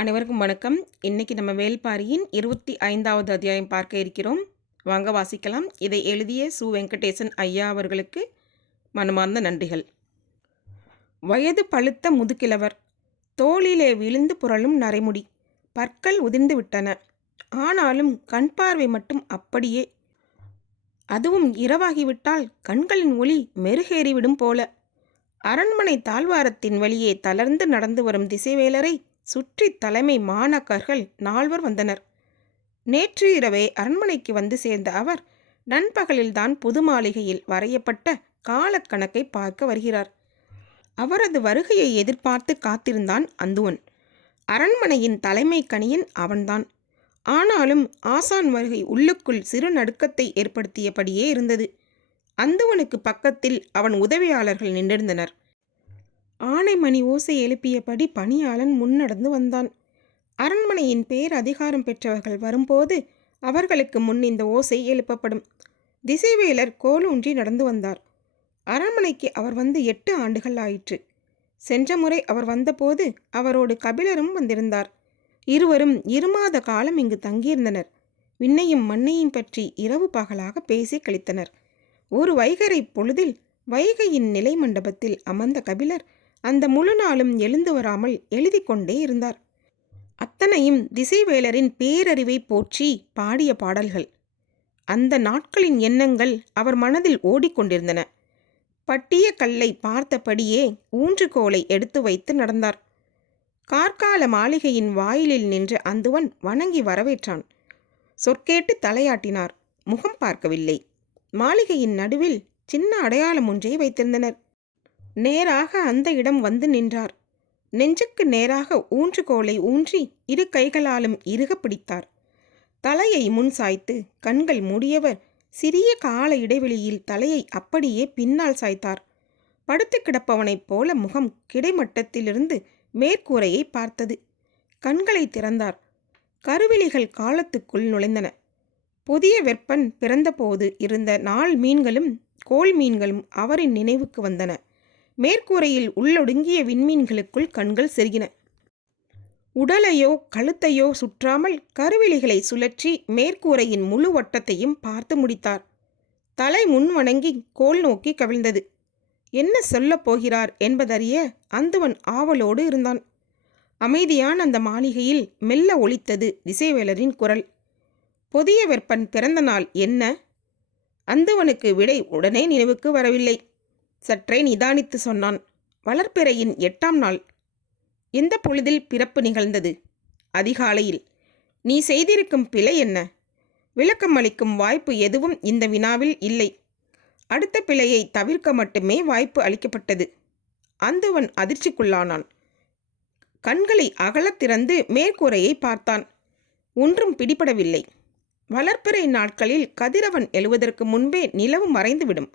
அனைவருக்கும் வணக்கம். இன்னைக்கு நம்ம வேள்பாரியின் 25வது அத்தியாயம் பார்க்க இருக்கிறோம். வாங்க வாசிக்கலாம். இதை எழுதிய சு. வெங்கடேசன் ஐயா அவர்களுக்கு மனமார்ந்த நன்றிகள். வயது பழுத்த முதுகிழவர். தோளிலே விழுந்து புரளும் நரைமுடி. பற்கள் உதிர்ந்து விட்டன. ஆனாலும் கண் பார்வை மட்டும் அப்படியே. அதுவும் இரவாகிவிட்டால் கண்களின் ஒளி மெருகேறிவிடும் போல. அரண்மனை தாழ்வாரத்தின் வழியே தளர்ந்து நடந்து வரும் திசைவேலரை சுற்றி தலைமை மாணாக்கர்கள் 4 வந்தனர். நேற்று இரவே அரண்மனைக்கு வந்து சேர்ந்த அவர் நண்பகலில்தான் புது மாளிகையில் வரையப்பட்ட காலக்கணக்கை பார்க்க வருகிறார். அவரது வருகையை எதிர்பார்த்து காத்திருந்தான் அந்துவன். அரண்மனையின் தலைமை கணியன் அவன்தான். ஆனாலும் ஆசான் வருகை உள்ளுக்குள் சிறு நடுக்கத்தை ஏற்படுத்தியபடியே இருந்தது. அந்துவனுக்கு பக்கத்தில் அவன் உதவியாளர்கள் நின்றிருந்தனர். ஆனைமணி ஓசை எழுப்பியபடி பணியாளன் முன்னடந்து வந்தான். அரண்மனையின் பேர் அதிகாரம் பெற்றவர்கள் வரும்போது அவர்களுக்கு முன் இந்த ஓசை எழுப்பப்படும். திசைவேலர் கோலூன்றி நடந்து வந்தார். அரண்மனைக்கு அவர் வந்து 8 ஆண்டுகள் ஆயிற்று. சென்ற முறை அவர் வந்தபோது அவரோடு கபிலரும் வந்திருந்தார். இருவரும் 2 மாத காலம் இங்கு தங்கியிருந்தனர். விண்ணையும் மண்ணையும் பற்றி இரவு பகலாக பேசி கழித்தனர். ஒரு வைகறை பொழுதில் வைகையின் நிலை மண்டபத்தில் அமர்ந்த கபிலர் அந்த முழு நாளும் எழுந்து வராமல் எழுதி கொண்டே இருந்தார். அத்தனையும் திசைவேலரின் பேரறிவை போற்றி பாடிய பாடல்கள். அந்த நாட்களின் எண்ணங்கள் அவர் மனதில் ஓடிக்கொண்டிருந்தன. பட்டிய கல்லை பார்த்தபடியே ஊன்றுகோலை எடுத்து வைத்து நடந்தார். கார்கால மாளிகையின் வாயிலில் நின்று அந்துவன் வணங்கி வரவேற்றான். சொற்கேட்டு தலையாட்டினார். முகம் பார்க்கவில்லை. மாளிகையின் நடுவில் சின்ன அடையாளம் ஒன்றை வைத்திருந்தனர். நேராக அந்த இடம் வந்து நின்றார். நெஞ்சுக்கு நேராக ஊன்றுகோலை ஊன்றி 2 கைகளாலும் இறுக பிடித்தார். தலையை முன் சாய்த்து கண்கள் மூடியவர் சிறிய கால இடைவெளியில் தலையை அப்படியே பின்னால் சாய்த்தார். படுத்து கிடப்பவனைப் போல முகம் கிடைமட்டத்திலிருந்து மேற்கூரையை பார்த்தது. கண்களை திறந்தார். கருவிழிகள் காலத்துக்குள் நுழைந்தன. புதிய வெப்பன் பிறந்தபோது இருந்த 4 மீன்களும் கோல் மீன்களும் அவரின் நினைவுக்கு வந்தன. மேற்கூரையில் உள்ளொடுங்கிய விண்மீன்களுக்குள் கண்கள் செருகின. உடலையோ கழுத்தையோ சுற்றாமல் கருவிழிகளை சுழற்றி மேற்கூரையின் முழு வட்டத்தையும் பார்த்து முடித்தார். தலை முன் வணங்கி கோல் நோக்கி கவிழ்ந்தது. என்ன சொல்லப் போகிறார் என்பதறிய அந்துவன் ஆவலோடு இருந்தான். அமைதியான அந்த மாளிகையில் மெல்ல ஒலித்தது திசைவேலரின் குரல். புதிய வெப்பன் பிறந்த நாள் என்ன? அந்துவனுக்கு விடை உடனே நினைவுக்கு வரவில்லை. சற்றே நிதானித்து சொன்னான். வளர்ப்பிறையின் 8ஆம் நாள். எந்த பொழுதில் பிறப்பு நிகழ்ந்தது? அதிகாலையில். நீ செய்திருக்கும் பிழை என்ன? விளக்கம் அளிக்கும் வாய்ப்பு எதுவும் இந்த வினாவில் இல்லை. அடுத்த பிழையை தவிர்க்க மட்டுமே வாய்ப்பு அளிக்கப்பட்டது. அந்துவன் அதிர்ச்சிக்குள்ளானான். கண்களை அகலத் திறந்து மேற்கூரையை பார்த்தான். ஒன்றும் பிடிபடவில்லை. வளர்ப்பிறை நாட்களில் கதிரவன் எழுவதற்கு முன்பே நிலவு மறைந்துவிடும்.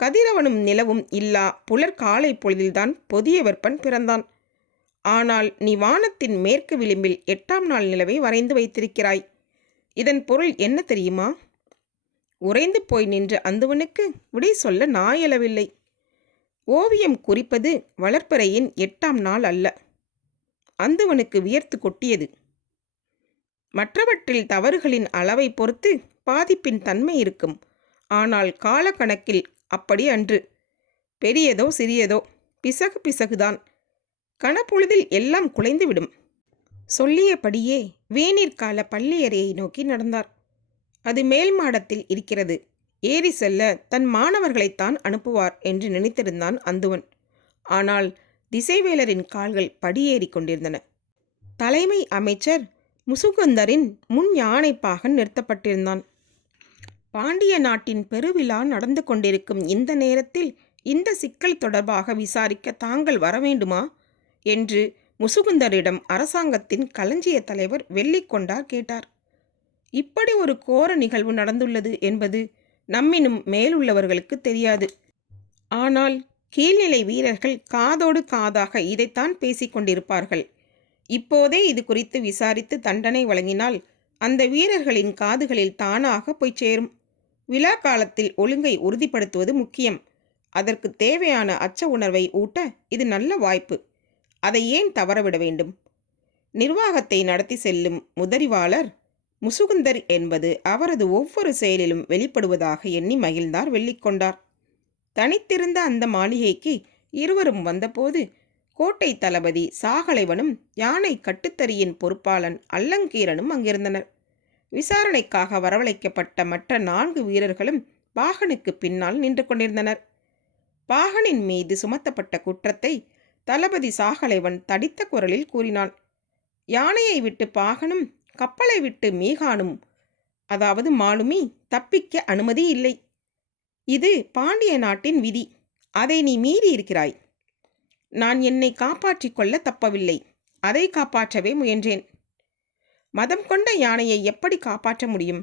கதிரவனும் நிலவும் இல்லா புலர் காலை பொழுதில்தான் புதிய வெப்பன் பிறந்தான். ஆனால் நீ வானத்தின் மேற்கு விளிம்பில் 8ஆம் நாள் நிலவை வரைந்து வைத்திருக்கிறாய். இதன் பொருள் என்ன தெரியுமா? உறைந்து போய் நின்ற அந்துவனுக்கு விடை சொல்ல நாயளவில்லை. ஓவியம் குறிப்பது வளர்ப்பிறையின் 8ஆம் நாள் அல்ல. அந்துவனுக்கு வியர்த்து கொட்டியது. மற்றவற்றில் தவறுகளின் அளவை பொறுத்து பாதிப்பின் தன்மை இருக்கும். ஆனால் காலக்கணக்கில் அப்படி அன்று. பெரியதோ சிறியதோ பிசகு பிசகுதான். கணப்பொழுதில் எல்லாம் குலைந்துவிடும். சொல்லியபடியே வேநீர்கால பள்ளியறையை நோக்கி நடந்தார். அது மேல் மாடத்தில் இருக்கிறது. ஏறி செல்ல தன் மாணவர்களைத்தான் அனுப்புவார் என்று நினைத்திருந்தான் அந்துவன். ஆனால் திசைவேலரின் கால்கள் படியேறி கொண்டிருந்தன. தலைமை அமைச்சர் முசுகுந்தரின் முன் யானைப்பாகன் நிறுத்தப்பட்டிருந்தான். பாண்டிய நாட்டின் பெருவிழா நடந்து கொண்டிருக்கும் இந்த நேரத்தில் இந்த சிக்கல் தொடர்பாக விசாரிக்க தாங்கள் வரவேண்டுமா என்று முசுகுந்தரிடம் அரசாங்கத்தின் களஞ்சிய தலைவர் வெள்ளிக்கொண்டார் கேட்டார். இப்படி ஒரு கோர நிகழ்வு நடந்துள்ளது என்பது நம்மினும் மேலுள்ளவர்களுக்கு தெரியாது. ஆனால் கீழ்நிலை வீரர்கள் காதோடு காதாக இதைத்தான் பேசிக்கொண்டிருப்பார்கள். இப்போதே இது குறித்து விசாரித்து தண்டனை வழங்கினால் அந்த வீரர்களின் காதுகளில் தானாக போய் சேரும். விழா காலத்தில் ஒழுங்கை உறுதிப்படுத்துவது முக்கியம். அதற்கு தேவையான அச்ச உணர்வை ஊட்ட இது நல்ல வாய்ப்பு. அதை ஏன் தவறவிட வேண்டும்? நிர்வாகத்தை நடத்தி செல்லும் முதறிவாளர் முசுகுந்தர் என்பது அவரது ஒவ்வொரு செயலிலும் வெளிப்படுவதாக எண்ணி மகிழ்ந்தார் வெள்ளிக்கொண்டார். தனித்திருந்த அந்த மாளிகைக்கு இருவரும் வந்தபோது கோட்டை தளபதி சாகலைவனும் யானை கட்டுத்தறியின் பொறுப்பாளன் அல்லங்கீரனும் அங்கிருந்தனர். விசாரணைக்காக வரவழைக்கப்பட்ட மற்ற 4 வீரர்களும் பாகனுக்கு பின்னால் நின்று கொண்டிருந்தனர். பாகனின் மீது சுமத்தப்பட்ட குற்றத்தை தளபதி சாகலைவன் தடித்த குரலில் கூறினான். யானையை விட்டு பாகனும் கப்பலை விட்டு மீகானும், அதாவது மாலுமி, தப்பிக்க அனுமதி இல்லை. இது பாண்டிய நாட்டின் விதி. அதை நீ மீறி இருக்கிறாய். நான் என்னை காப்பாற்றிக் கொள்ள தப்பவில்லை. அதை காப்பாற்றவே முயன்றேன். மதம் கொண்ட யானையை எப்படி காப்பாற்ற முடியும்?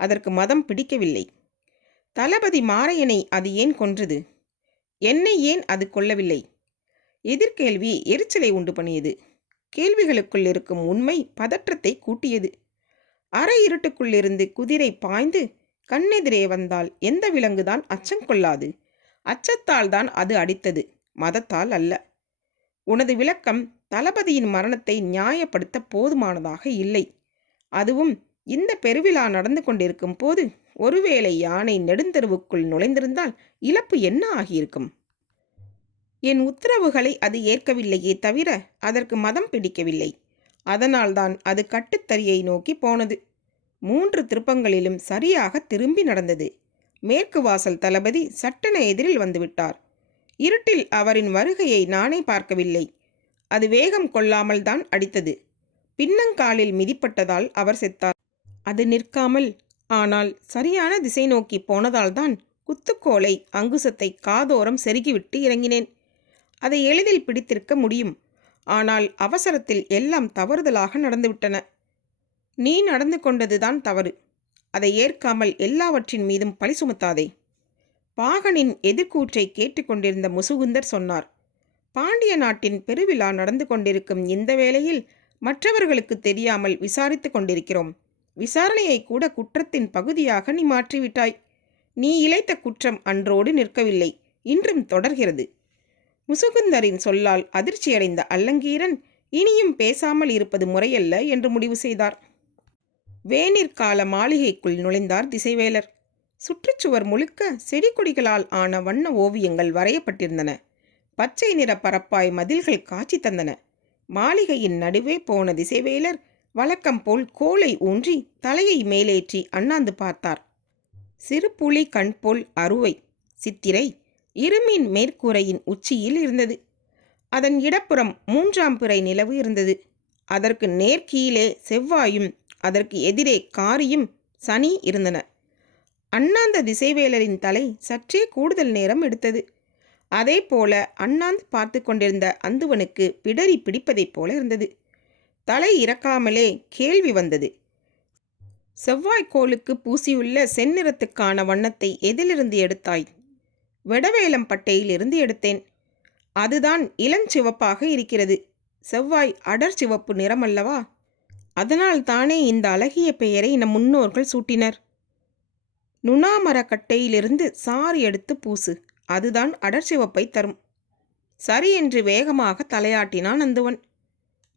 அதற்கு மதம் பிடிக்கவில்லை. தளபதி மாரையனை அது ஏன் கொன்றது? என்னை ஏன் அது கொல்லவில்லை? எதிர்கேள்வி எரிச்சலை உண்டு பண்ணியது. கேள்விகளுக்குள் இருக்கும் உண்மை பதற்றத்தை கூட்டியது. அரை இருட்டுக்குள்ளிருந்து குதிரை பாய்ந்து கண்ணெதிரே வந்தால் எந்த விலங்குதான் அச்சம் கொள்ளாது? அச்சத்தால் தான் அது அடித்தது, மதத்தால் அல்ல. உனது விளக்கம் தளபதியின் மரணத்தை நியாயப்படுத்த போதுமானதாக இல்லை. அதுவும் இந்த பெருவிழா நடந்து கொண்டிருக்கும் போது ஒருவேளை யானை நெடுந்தெருவுக்குள் நுழைந்திருந்தால் இழப்பு என்ன ஆகியிருக்கும்? என் உத்தரவுகளை அது ஏற்கவில்லையே தவிர அதற்கு மதம் பிடிக்கவில்லை. அதனால்தான் அது கட்டுத்தறியை நோக்கி போனது. 3 திருப்பங்களிலும் சரியாக திரும்பி நடந்தது. மேற்கு வாசல் தளபதி சட்டென எதிரில் வந்துவிட்டார். இருட்டில் அவரின் வருகையை நானே பார்க்கவில்லை. அது வேகம் கொள்ளாமல் தான் அடித்தது. பின்னங்காலில் மிதிப்பட்டதால் அவர் செத்தார். அது நிற்காமல், ஆனால் சரியான திசை நோக்கி போனதால்தான் குத்துக்கோலை அங்குசத்தை காதோரம் செருகிவிட்டு இறங்கினேன். அதை எளிதில் பிடித்திருக்க முடியும். ஆனால் அவசரத்தில் எல்லாம் தவறுதலாக நடந்துவிட்டன. நீ நடந்து கொண்டதுதான் தவறு. அதை ஏற்காமல் எல்லாவற்றின் மீதும் பழி சுமத்தாதே. பாகனின் எதிர்கூற்றை கேட்டுக்கொண்டிருந்த முசுகுந்தர் சொன்னார். பாண்டிய நாட்டின் பெருவிழா நடந்து கொண்டிருக்கும் இந்த வேளையில் மற்றவர்களுக்கு தெரியாமல் விசாரித்து கொண்டிருக்கிறோம். விசாரணையை கூட குற்றத்தின் பகுதியாக நீ மாற்றிவிட்டாய். நீ இழைத்த குற்றம் அன்றோடு நிற்கவில்லை, இன்றும் தொடர்கிறது. முசுகுந்தரின் சொல்லால் அதிர்ச்சியடைந்த அல்லங்கீரன் இனியும் பேசாமல் இருப்பது முறையல்ல என்று முடிவு செய்தார். வேனிற்கால மாளிகைக்குள் நுழைந்தார் திசைவேலர். சுற்றுச்சுவர் முழுக்க செடி கொடிகளால் ஆன வண்ண ஓவியங்கள் வரையப்பட்டிருந்தன. பச்சை நிற பரப்பாய் மதில்கள் காட்சி தந்தன. மாளிகையின் நடுவே போன திசைவேலர் வழக்கம் போல் கோலை ஊன்றி தலையை மேலேற்றி அண்ணாந்து பார்த்தார். சிறு புலி கண் போல் அறுவை சித்திரை இருமின் மேற்கூரையின் உச்சியில் இருந்தது. அதன் இடப்புறம் 3ஆம் பிறை நிலவு இருந்தது. அதற்கு நேர்கீழே செவ்வாயும் அதற்கு எதிரே காரியும் சனி இருந்தன. அண்ணாந்த திசைவேலரின் தலை சற்றே கூடுதல் நேரம் எடுத்தது. அதே போல அண்ணாந்து பார்த்து கொண்டிருந்த அந்துவனுக்கு பிடரி பிடிப்பதைப் போல இருந்தது. தலை இறக்காமலே கேள்வி வந்தது. செவ்வாய்க்கோளுக்கு பூசியுள்ள செந்நிறத்துக்கான வண்ணத்தை எதிலிருந்து எடுத்தாய்? வெடவேலம் பட்டையில் இருந்து எடுத்தேன். அதுதான் இளஞ்சிவப்பாக இருக்கிறது. செவ்வாய் அடர் சிவப்பு நிறமல்லவா? அதனால் தானே இந்த அழகிய பெயரை நம் முன்னோர்கள் சூட்டினர். நுணாமரக்கட்டையிலிருந்து சாறு எடுத்து பூசு, அதுதான் அடர் சிவப்பை தரும். சரி என்று வேகமாக தலையாட்டினான் அந்துவன்.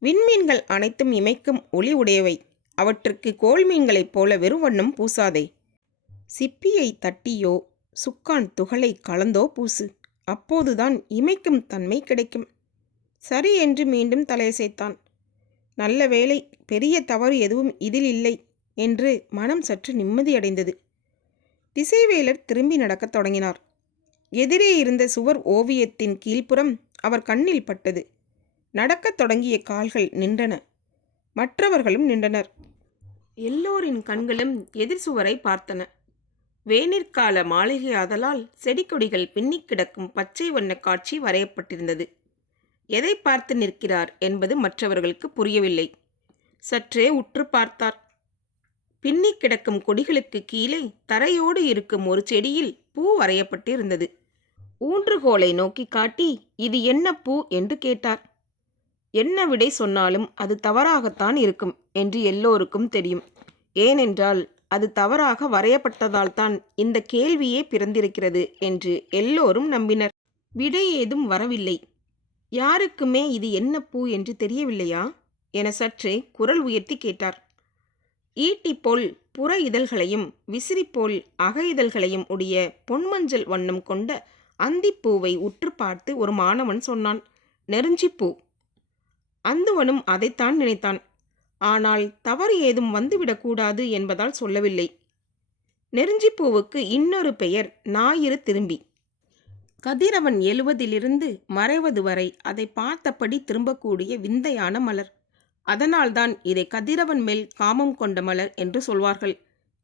விண்மீன்கள் அனைத்தும் இமைக்கும் ஒளி உடையவை. அவற்றுக்கு கோள்மீன்களைப் போல வெறும் வண்ணம் பூசாதே. சிப்பியை தட்டியோ சுக்கான் துகளை கலந்தோ பூசு. அப்போதுதான் இமைக்கும் தன்மை கிடைக்கும். சரி என்று மீண்டும் தலையசைத்தான். நல்ல வேளை, பெரிய தவறு எதுவும் இதில் இல்லை என்று மனம் சற்று நிம்மதியடைந்தது. திசைவேலர் திரும்பி நடக்கத் தொடங்கினார். எதிரே இருந்த சுவர் ஓவியத்தின் கீழ்ப்புறம் அவர் கண்ணில் பட்டது. நடக்கத் தொடங்கிய கால்கள் நின்றன. மற்றவர்களும் நின்றனர். எல்லோரின் கண்களும் எதிர் சுவரை பார்த்தன. வேனிற்கால மாளிகை ஆதலால் செடி கொடிகள் பின்னிக் கிடக்கும் பச்சை வண்ண காட்சி வரையப்பட்டிருந்தது. எதை பார்த்து நிற்கிறார் என்பது மற்றவர்களுக்கு புரியவில்லை. சற்றே உற்று பார்த்தார். பின்னிக் கிடக்கும் கொடிகளுக்கு கீழே தரையோடு இருக்கும் ஒரு செடியில் பூ வரையப்பட்டு இருந்தது. ஊன்றுகோலை நோக்கி காட்டி இது என்ன பூ என்று கேட்டார். என்ன விடை சொன்னாலும் அது தவறாகத்தான் இருக்கும் என்று எல்லோருக்கும் தெரியும். ஏனென்றால் அது தவறாக வரையப்பட்டதால் தான் இந்த கேள்வியே பிறந்திருக்கிறது என்று எல்லோரும் நம்பினர். விடை ஏதும் வரவில்லை. யாருக்குமே இது என்ன பூ என்று தெரியவில்லையா? என சற்றே குரல் உயர்த்தி கேட்டார். ஈட்டி போல் புற இதழ்களையும் விசிறி போல் அக இதழ்களையும் உடைய பொன்மஞ்சள் வண்ணம் கொண்ட அந்திப்பூவை உற்று பார்த்து ஒரு மாணவன் சொன்னான், நெருஞ்சிப்பூ. அந்துவனும் அதைத்தான் நினைத்தான். ஆனால் தவறு ஏதும் வந்துவிடக்கூடாது என்பதால் சொல்லவில்லை. நெருஞ்சிப்பூவுக்கு இன்னொரு பெயர் ஞாயிறு திரும்பி. கதிரவன் எழுவதிலிருந்து மறைவது வரை அதை பார்த்தபடி திரும்பக்கூடிய விந்தையான மலர். அதனால்தான் இதை கதிரவன் மேல் காமம் கொண்ட மலர் என்று சொல்வார்கள்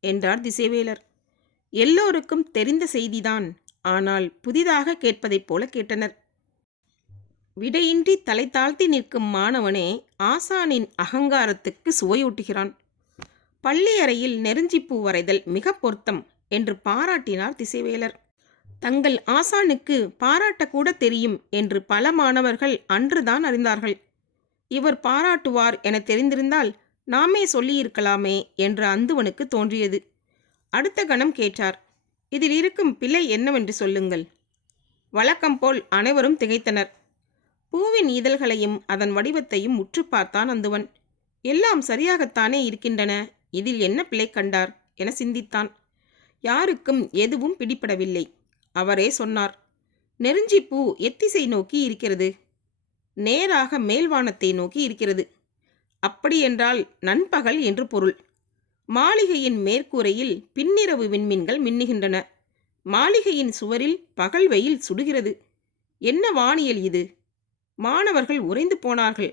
என்றார் திசைவேலர். எல்லோருக்கும் தெரிந்த செய்திதான். ஆனால் புதிதாக கேட்பதைப் போல கேட்டனர். விடையின்றி தலை தாழ்த்தி நிற்கும் மாணவனே ஆசானின் அகங்காரத்துக்கு சுவையூட்டுகிறான். பள்ளி அறையில் நெருஞ்சிப்பூ வரைதல் மிக பொருத்தம் என்று பாராட்டினார் திசைவேலர். தங்கள் ஆசானுக்கு பாராட்டக்கூட தெரியும் என்று பல மாணவர்கள் அன்றுதான் அறிந்தார்கள். இவர் பாராட்டுவார் என தெரிந்திருந்தால் நாமே சொல்லியிருக்கலாமே என்று அந்துவனுக்கு தோன்றியது. அடுத்த கணம் கேட்டார், இதில் இருக்கும் பிழை என்னவென்று சொல்லுங்கள். வழக்கம் போல் அனைவரும் திகைத்தனர். பூவின் இதழ்களையும் அதன் வடிவத்தையும் உற்று பார்த்தான் அந்துவன். எல்லாம் சரியாகத்தானே இருக்கின்றன, இதில் என்ன பிழை கண்டார் என சிந்தித்தான். யாருக்கும் எதுவும் பிடிபடவில்லை. அவரே சொன்னார், நெருஞ்சிப்பூ எத்திசை நோக்கி இருக்கிறது? நேராக மேல்வானத்தை நோக்கி இருக்கிறது. அப்படியென்றால் நண்பகல் என்று பொருள். மாளிகையின் மேற்கூரையில் பின்னிரவு விண்மீன்கள் மின்னுகின்றன. மாளிகையின் சுவரில் பகல் வெயில் சுடுகிறது. என்ன வானியல் இது? மாணவர்கள் உறைந்து போனார்கள்.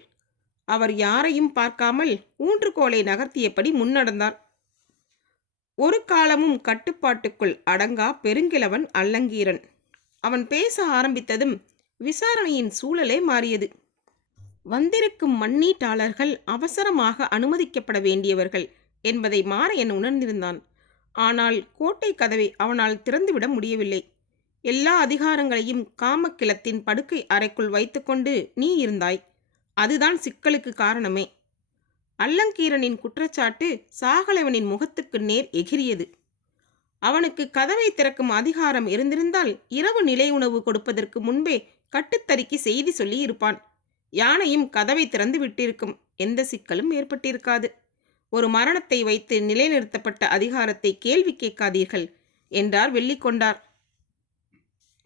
அவர் யாரையும் பார்க்காமல் ஊன்றுகோலை நகர்த்தியபடி முன்னடந்தார். ஒரு காலமும் கட்டுப்பாட்டுக்குள் அடங்கா பெருங்கிழவன் அல்லங்கீரன். அவன் பேச ஆரம்பித்ததும் விசாரணையின் சூழலே மாறியது. வந்திருக்கும் மண்ணீட்டாளர்கள் அவசரமாக அனுமதிக்கப்பட வேண்டியவர்கள் என்பதை மாரையன் உணர்ந்திருந்தான். ஆனால் கோட்டை கதவை அவனால் திறந்துவிட முடியவில்லை. எல்லா அதிகாரங்களையும் காமக்கிலத்தின் படுக்கை அறைக்குள் வைத்துக்கொண்டு நீ இருந்தாய். அதுதான் சிக்கலுக்கு காரணமே. அல்லங்கீரனின் குற்றச்சாட்டு சாகலைவனின் முகத்துக்கு நேர் எகிரியது. அவனுக்கு கதவை திறக்கும் அதிகாரம் இருந்திருந்தால் இரவு நிலை உணவு கொடுப்பதற்கு முன்பே கட்டுத்தறிக்கு செய்தி சொல்லி இருப்பான். யானையும் கதவை திறந்து விட்டிருக்கும். எந்த சிக்கலும் ஏற்பட்டிருக்காது. ஒரு மரணத்தை வைத்து நிலைநிறுத்தப்பட்ட அதிகாரத்தை கேள்வி கேட்காதீர்கள் என்றார் வெள்ளிக்கொண்டார்.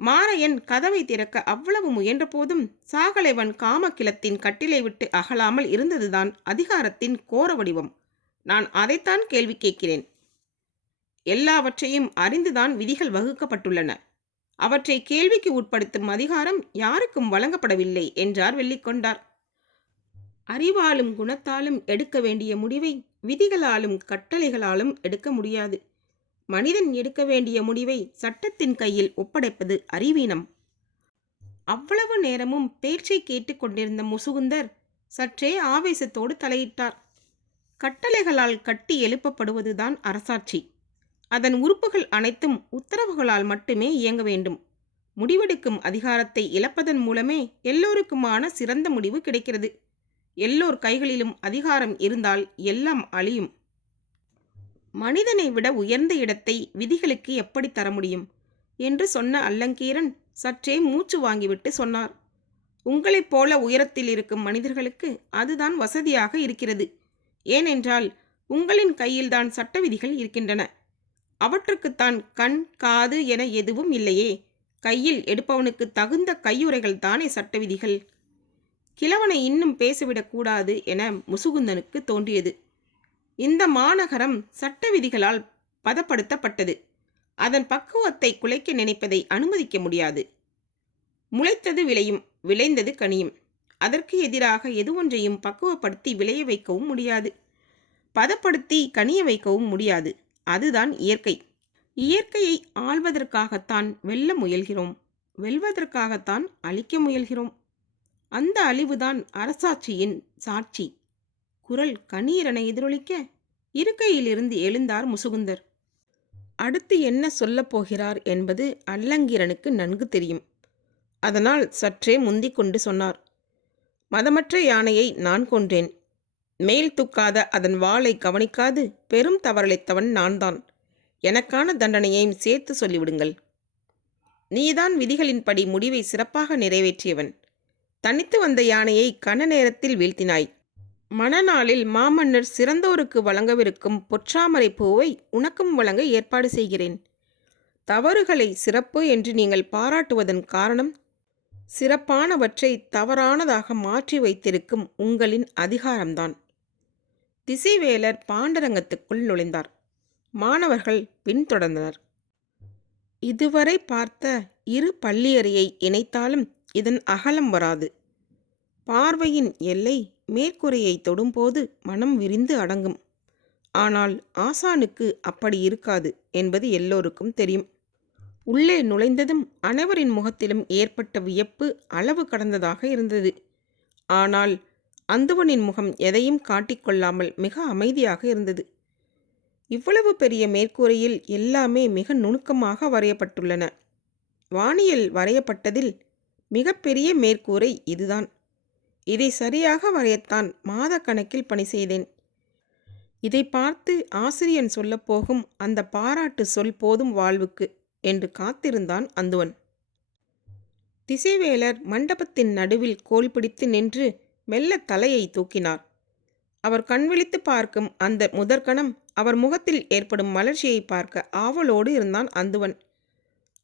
மாரையன் கதவை திறக்க அவ்வளவு முயன்ற போதும் சாகலைவன் காமக்கிலத்தின் கட்டிலை விட்டு அகலாமல் இருந்ததுதான் அதிகாரத்தின் கோர வடிவம். நான் அதைத்தான் கேள்வி கேட்கிறேன். எல்லாவற்றையும் அறிந்துதான் விதிகள் வகுக்கப்பட்டுள்ளன. அவற்றை கேள்விக்கு உட்படுத்தும் அதிகாரம் யாருக்கும் வழங்கப்படவில்லை என்றார் வெள்ளிக்கொண்டார். அறிவாலும் குணத்தாலும் எடுக்க வேண்டிய முடிவை விதிகளாலும் கட்டளைகளாலும் எடுக்க முடியாது. மனிதன் எடுக்க வேண்டிய முடிவை சட்டத்தின் கையில் ஒப்படைப்பது அறிவீனம். அவ்வளவு நேரமும் பேச்சை கேட்டுக்கொண்டிருந்த முசுகுந்தர் சற்றே ஆவேசத்தோடு தலையிட்டார். கட்டளைகளால் கட்டி எழுப்பப்படுவதுதான் அரசாட்சி. அதன் உறுப்புகள் அனைத்தும் உத்தரவுகளால் மட்டுமே இயங்க வேண்டும். முடிவெடுக்கும் அதிகாரத்தை இழப்பதன் மூலமே எல்லோருக்குமான சிறந்த முடிவு கிடைக்கிறது. எல்லோர் கைகளிலும் அதிகாரம் இருந்தால் எல்லாம் அழியும். மனிதனை விட உயர்ந்த இடத்தை விதிகளுக்கு எப்படி தர முடியும் என்று சொன்ன அல்லங்கீரன் சற்றே மூச்சு வாங்கிவிட்டு சொன்னார். உங்களைப் போல உயரத்தில் இருக்கும் மனிதர்களுக்கு அதுதான் வசதியாக இருக்கிறது. ஏனென்றால் உங்களின் கையில்தான் சட்ட விதிகள் இருக்கின்றன. அவற்றுக்குத்தான் கண் காது என எதுவும் இல்லையே. கையில் எடுப்பவனுக்கு தகுந்த கையுறைகள் தானே சட்ட விதிகள். கிழவனை இன்னும் பேசவிடக்கூடாது என முசுகுந்தனுக்கு தோன்றியது. இந்த மாநகரம் சட்ட விதிகளால் பதப்படுத்தப்பட்டது. அதன் பக்குவத்தை குலைக்க நினைப்பதை அனுமதிக்க முடியாது. முளைத்தது விளையும், விளைந்தது கனியும். அதற்கு எதிராக எதுவொன்றையும் பக்குவப்படுத்தி விளைய வைக்கவும் முடியாது. பதப்படுத்தி கனிய வைக்கவும் முடியாது. அதுதான் இயற்கை. இயற்கையை ஆள்வதற்காகத்தான் வெல்ல முயல்கிறோம். வெல்வதற்காகத்தான் அழிக்க முயல்கிறோம். அந்த அழிவுதான் அரசாட்சியின் சாட்சி. குரல் கணீரென எதிரொலிக்க இருக்கையிலிருந்து எழுந்தார் முசுகுந்தர். அடுத்து என்ன சொல்லப் போகிறார் என்பது அல்லங்கீரனுக்கு நன்கு தெரியும். அதனால் சற்றே முந்திக் கொண்டு சொன்னார். மதமற்ற யானையை நான் கொன்றேன். மேல் தூக்காத அதன் வாளை கவனிக்காது பெரும் தவறளித்தவன் நான்தான். எனக்கான தண்டனையையும் சேர்த்து சொல்லிவிடுங்கள். நீதான் விதிகளின்படி முடிவை சிறப்பாக நிறைவேற்றியவன். தனித்து வந்த யானையை கன நேரத்தில் வீழ்த்தினாய். மணநாளில் மாமன்னர் சிறந்தோருக்கு வழங்கவிருக்கும் பொற்றாமரை பூவை உனக்கும் வழங்க ஏற்பாடு செய்கிறேன். தவறுகளை சிறப்பு என்று நீங்கள் பாராட்டுவதன் காரணம் சிறப்பானவற்றை தவறானதாக மாற்றி வைத்திருக்கும் உங்களின் அதிகாரம்தான். திசைவேலர் பாண்டரங்கத்துக்குள் நுழைந்தார். மாணவர்கள் பின்தொடர்ந்தனர். இதுவரை பார்த்த இரு பள்ளியறையை இணைத்தாலும் இதன் அகலம் வராது. பார்வையின் எல்லை மேற்கூரையை தொடும்போது மனம் விரிந்து அடங்கும். ஆனால் ஆசானுக்கு அப்படி இருக்காது என்பது எல்லோருக்கும் தெரியும். உள்ளே நுழைந்ததும் அனைவரின் முகத்திலும் ஏற்பட்ட வியப்பு அளவு கடந்ததாக இருந்தது. ஆனால் அந்துவனின் முகம் எதையும் காட்டிக்கொள்ளாமல் மிக அமைதியாக இருந்தது. இவ்வளவு பெரிய மேற்கூரையில் எல்லாமே மிக நுணுக்கமாக வரையப்பட்டுள்ளன. வானியல் வரையப்பட்டதில் மிகப்பெரிய மேற்கூரை இதுதான். இதை சரியாக வரையத்தான் மாத கணக்கில் பணி செய்தேன். இதை பார்த்து ஆசிரியன் சொல்லப்போகும் அந்த பாராட்டு சொல் போதும் வாழ்வுக்கு என்று காத்திருந்தான் அந்துவன். திசைவேலர் மண்டபத்தின் நடுவில் கோல் பிடித்து நின்று மெல்ல தலையை தூக்கினார். அவர் கண்விழித்து பார்க்கும் அந்த முதற்கணம் அவர் முகத்தில் ஏற்படும் மலர்ச்சியை பார்க்க ஆவலோடு இருந்தான் அந்துவன்.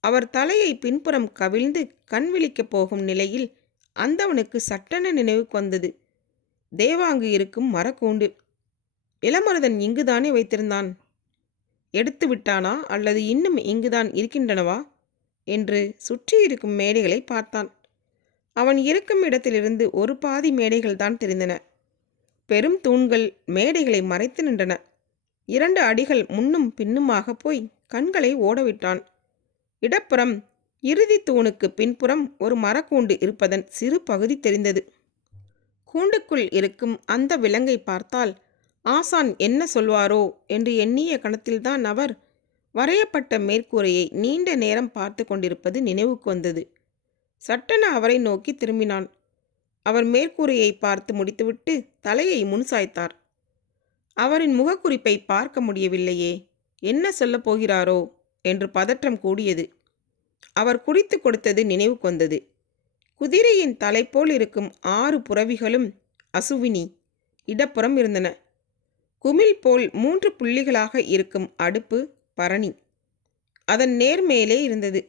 அவர் தலையை பின்புறம் கவிழ்ந்து கண் விழிக்கப் போகும் நிலையில் அந்தவனுக்கு சட்டென நினைவுக்கு வந்தது. தேவாங்கு இருக்கும் மரக்கூண்டு. இளமருதன் இங்குதானே வைத்திருந்தான். எடுத்து விட்டானா அல்லது இன்னும் இங்குதான் இருக்கின்றனவா என்று சுற்றி இருக்கும் மேடைகளை பார்த்தான். அவன் இருக்கும் இடத்திலிருந்து ஒரு பாதி மேடைகள் தான் தெரிந்தன. பெரும் தூண்கள் மேடைகளை மறைத்து நின்றன. 2 அடிகள் முன்னும் பின்னுமாக போய் கண்களை ஓடவிட்டான். இடப்புறம் இறுதி தூணுக்கு பின்புறம் ஒரு மரக்கூண்டு இருப்பதன் சிறு பகுதி தெரிந்தது. கூண்டுக்குள் இருக்கும் அந்த விலங்கை பார்த்தால் ஆசான் என்ன சொல்வாரோ என்று எண்ணிய கணத்தில்தான் அவர் வரையப்பட்ட மேற்கூரையை நீண்ட நேரம் பார்த்து கொண்டிருப்பது நினைவுக்கு வந்தது. சட்டென அவரை நோக்கி திரும்பினான். அவர் மேற்கூரையை பார்த்து முடித்துவிட்டு தலையை முன்சாய்த்தார். அவரின் முகக்குறிப்பை பார்க்க முடியவில்லையே, என்ன சொல்லப் போகிறாரோ என்று பதற்றம் கூடியது. அவர் குறித்து கொடுத்தது நினைவுக்கு வந்தது. குதிரையின் தலைப்போல் இருக்கும் 6 புறவிகளும் அசுவினி இடப்புறம் இருந்தன. குமிழ் போல் 3 புள்ளிகளாக இருக்கும் அடுப்பு பரணி அதன் நேர்மேலே இருந்தது.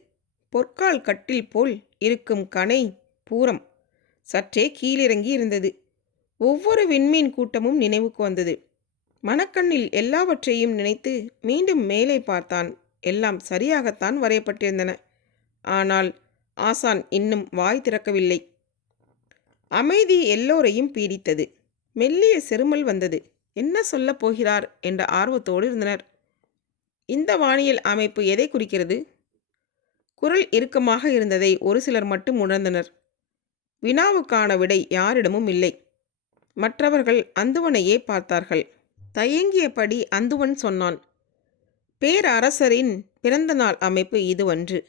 பொற்கால் கட்டில் போல் இருக்கும் கணை பூரம் சற்றே கீழிறங்கி இருந்தது. ஒவ்வொரு விண்மீன் கூட்டமும் நினைவுக்கு வந்தது. மனக்கண்ணில் எல்லாவற்றையும் நினைத்து மீண்டும் மேலே பார்த்தான். எல்லாம் சரியாகத்தான் வரையப்பட்டிருந்தன. ஆனால் ஆசான் இன்னும் வாய் திறக்கவில்லை. அமைதி எல்லோரையும் பீடித்தது. மெல்லிய செருமல் வந்தது. என்ன சொல்லப் போகிறார் என்ற ஆர்வத்தோடு இருந்தனர். இந்த வானியல் அமைப்பு எதை குறிக்கிறது? குரல் இறுக்கமாக இருந்ததை ஒரு சிலர் மட்டும் உணர்ந்தனர். வினாவுக்கான விடை யாரிடமும் இல்லை. மற்றவர்கள் அந்துவனையே பார்த்தார்கள். தயங்கியபடி அந்துவன் சொன்னான், பேரரசரின் பிறந்தநாள் அமைப்பு இதுவன்று.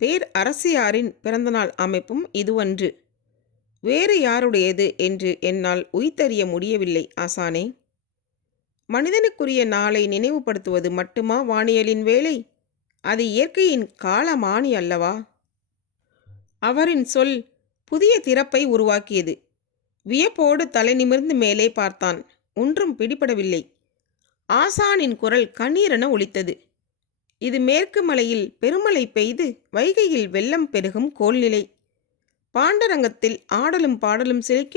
பேரரசியாரின் பிறந்தநாள் அமைப்பும் இதுவன்று. வேறு யாருடையது என்று என்னால் உய்தறிய முடியவில்லை ஆசானே. மனிதனுக்குரிய நாளை நினைவுபடுத்துவது மட்டுமா வானியலின் வேலை? அது இயற்கையின் காலமானி அல்லவா? அவரின் சொல் புதிய திறப்பை உருவாக்கியது. வியப்போடு தலை நிமிர்ந்து மேலே பார்த்தான். ஒன்றும் பிடிபடவில்லை. ஆசானின் குரல் கண்ணீரென ஒலித்தது. இது மேற்கு மலையில் பெருமழை பெய்து வைகையில் வெள்ளம் பெருகும் கோல்நிலை. பாண்டரங்கத்தில் ஆடலும் பாடலும் செழிக்க,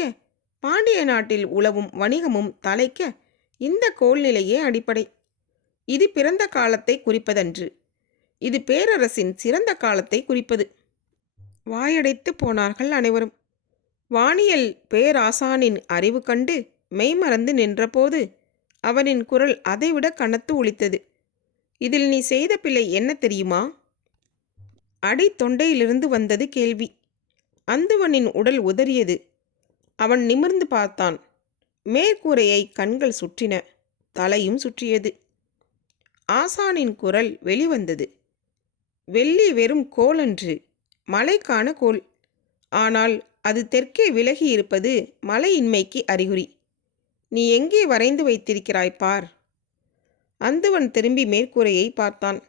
பாண்டிய நாட்டில் உழவும் வணிகமும் தலைக்க இந்த கோல்நிலையே அடிப்படை. இது பிறந்த காலத்தை குறிப்பதன்று. இது பேரரசின் சிறந்த காலத்தை குறிப்பது. வாயடைத்து போனார்கள் அனைவரும். வானியல் பேராசானின் அறிவு கண்டு மெய்மறந்து நின்றபோது அவனின் குரல் அதைவிட கனத்து ஒலித்தது. இதில் நீ செய்த பிழை என்ன தெரியுமா? அடி தொண்டையிலிருந்து வந்தது கேள்வி. அந்துவனின் உடல் உதறியது. அவன் நிமிர்ந்து பார்த்தான். மேற்கூரையை கண்கள் சுற்றின. தலையும் சுற்றியது. ஆசானின் குரல் வெளிவந்தது. வெள்ளி வெறும் கோலன்று, மலைக்கான கோல். ஆனால் அது தெற்கே விலகி இருப்பது மழையின்மைக்கு அறிகுறி. நீ எங்கே வரைந்து வைத்திருக்கிறாய் பார். அந்துவன் திரும்பி மேற்கூரையை பார்த்தான்.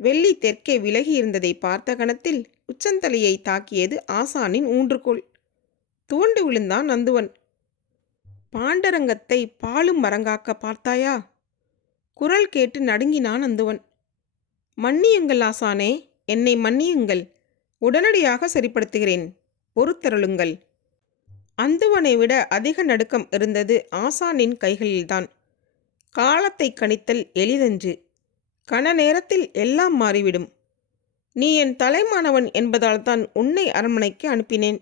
வெள்ளி தெற்கே விலகி இருந்ததை பார்த்த கணத்தில் உச்சந்தலையை தாக்கியது ஆசானின் ஊன்றுகோல். துவண்டு விழுந்தான் அந்துவன். பாண்டரங்கத்தை பாலும் மரங்காக்க பார்த்தாயா? குரல் கேட்டு நடுங்கினான் அந்துவன். மன்னியுங்கள் ஆசானே, என்னை மன்னியுங்கள். உடனடியாக சரிப்படுத்துகிறேன். பொறுத்தருளுங்கள். அந்துவனை விட அதிக நடுக்கம் இருந்தது ஆசானின் கைகளில்தான். காலத்தை கணித்தல் எளிதன்று. கண நேரத்தில் எல்லாம் மாறிவிடும். நீ என் தலைமானவன் என்பதால் தான் உன்னை அரண்மனைக்கு அனுப்பினேன்.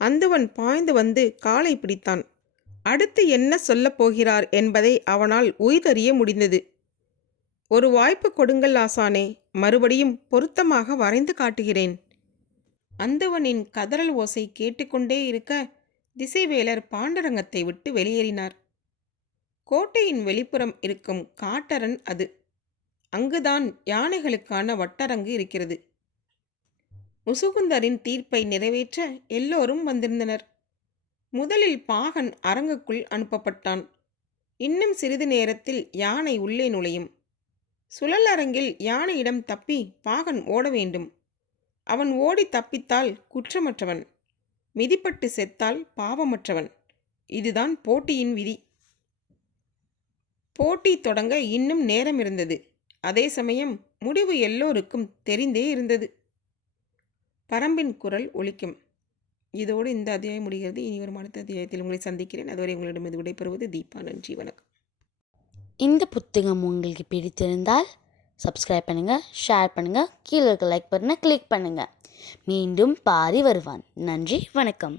அந்துவன் பாய்ந்து வந்து காலை பிடித்தான். அடுத்து என்ன சொல்லப் போகிறார் என்பதை அவனால் உய்தறிய முடிந்தது. ஒரு வாய்ப்பு கொடுங்கள் ஆசானே, மறுபடியும் பொருத்தமாக வரைந்து காட்டுகிறேன். அந்துவனின் கதறல் ஓசை கேட்டுக்கொண்டே இருக்க திசைவேலர் பாண்டரங்கத்தை விட்டு வெளியேறினார். கோட்டையின் வெளிப்புறம் இருக்கும் காட்டரண் அது. அங்குதான் யானைகளுக்கான வட்டரங்கு இருக்கிறது. முசுகுந்தரின் தீர்ப்பை நிறைவேற்ற எல்லோரும் வந்திருந்தனர். முதலில் பாகன் அரங்குக்குள் அனுப்பப்பட்டான். இன்னும் சிறிது நேரத்தில் யானை உள்ளே நுழையும். சுழல் அரங்கில் யானையிடம் தப்பி பாகன் ஓட வேண்டும். அவன் ஓடி தப்பித்தால் குற்றமற்றவன், மிதிப்பட்டு செத்தால் பாவமற்றவன். இதுதான் போட்டியின் விதி. போட்டி தொடங்க இன்னும் நேரம் இருந்தது. அதே சமயம் முடிவு எல்லோருக்கும் தெரிந்தே இருந்தது. பரம்பின் குரல் ஒலிக்கும். இதோடு இந்த அத்தியாயம் முடிகிறது. இனி வரும் அடுத்த அத்தியாயத்தில் உங்களை சந்திக்கிறேன். அதுவரை உங்களிடம் விடைபெறுவது தீபா. நன்றி, வணக்கம். இந்த புத்தகம் உங்களுக்கு பிடித்திருந்தால் சப்ஸ்கிரைப் பண்ணுங்கள், ஷேர் பண்ணுங்கள், கீழே இருக்க லைக் பட்டனை கிளிக் பண்ணுங்கள். மீண்டும் பாரி வருவான். நன்றி, வணக்கம்.